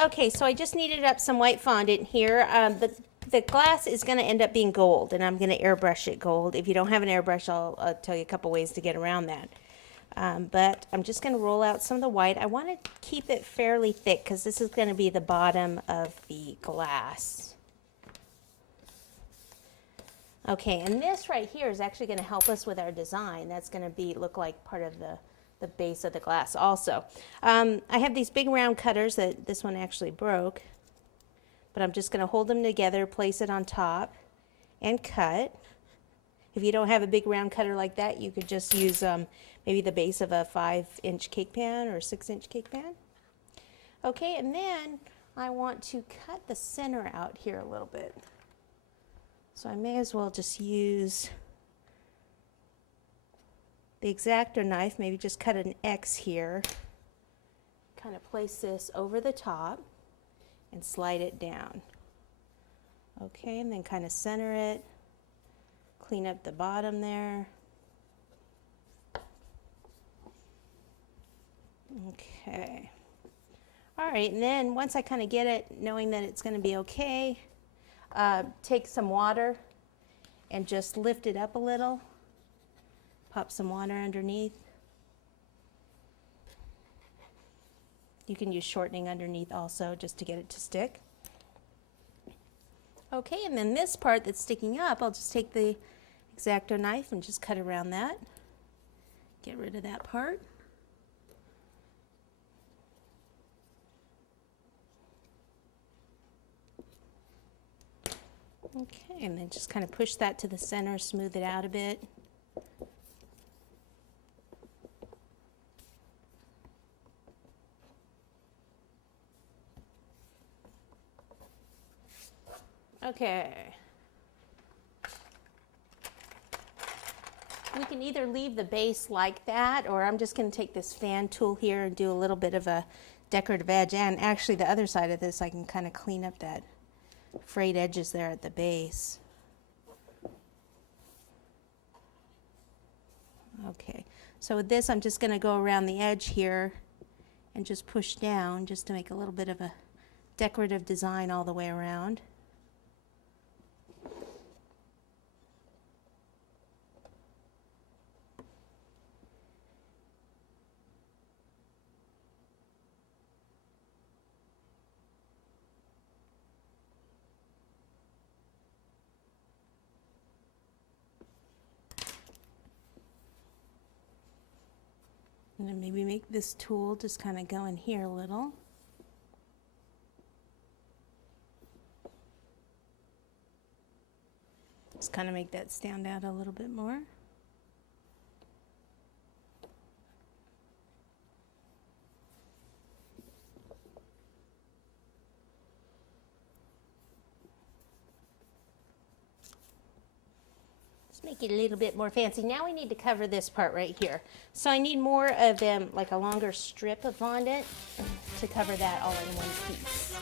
Okay, so I just kneaded up some white fondant here. The glass is going to end up being gold, and I'm going to airbrush it gold. If you don't have an airbrush, I'll tell you a couple ways to get around that. But I'm just going to roll out some of the white. I want to keep it fairly thick because this is going to be the bottom of the glass. Okay, and this right here is actually going to help us with our design. That's going to look like part of the base of the glass also. I have these big round cutters that this one actually broke, but I'm just going to hold them together, place it on top, and cut. If you don't have a big round cutter like that, you could just use maybe the base of a 5-inch cake pan or 6-inch cake pan. Okay, and then I want to cut the center out here a little bit. So I may as well just use the X-Acto knife, maybe just cut an X here, kind of place this over the top and slide it down. Okay, and then kind of center it, clean up the bottom there. Okay. All right, and then once I kind of get it, knowing that it's going to be okay, take some water and just lift it up a little. Pop some water underneath. You can use shortening underneath also just to get it to stick. Okay, and then this part that's sticking up, I'll just take the X-Acto knife and just cut around that. Get rid of that part. Okay, and then just kind of push that to the center, smooth it out a bit. Okay. We can either leave the base like that, or I'm just going to take this fan tool here and do a little bit of a decorative edge. And actually the other side of this, I can kind of clean up that frayed edges there at the base. Okay, so with this I'm just going to go around the edge here and just push down just to make a little bit of a decorative design all the way around. And then maybe make this tool just kind of go in here a little. Just kind of make that stand out a little bit more. Make it a little bit more fancy. Now we need to cover this part right here. So I need more of them, like a longer strip of fondant to cover that all in one piece.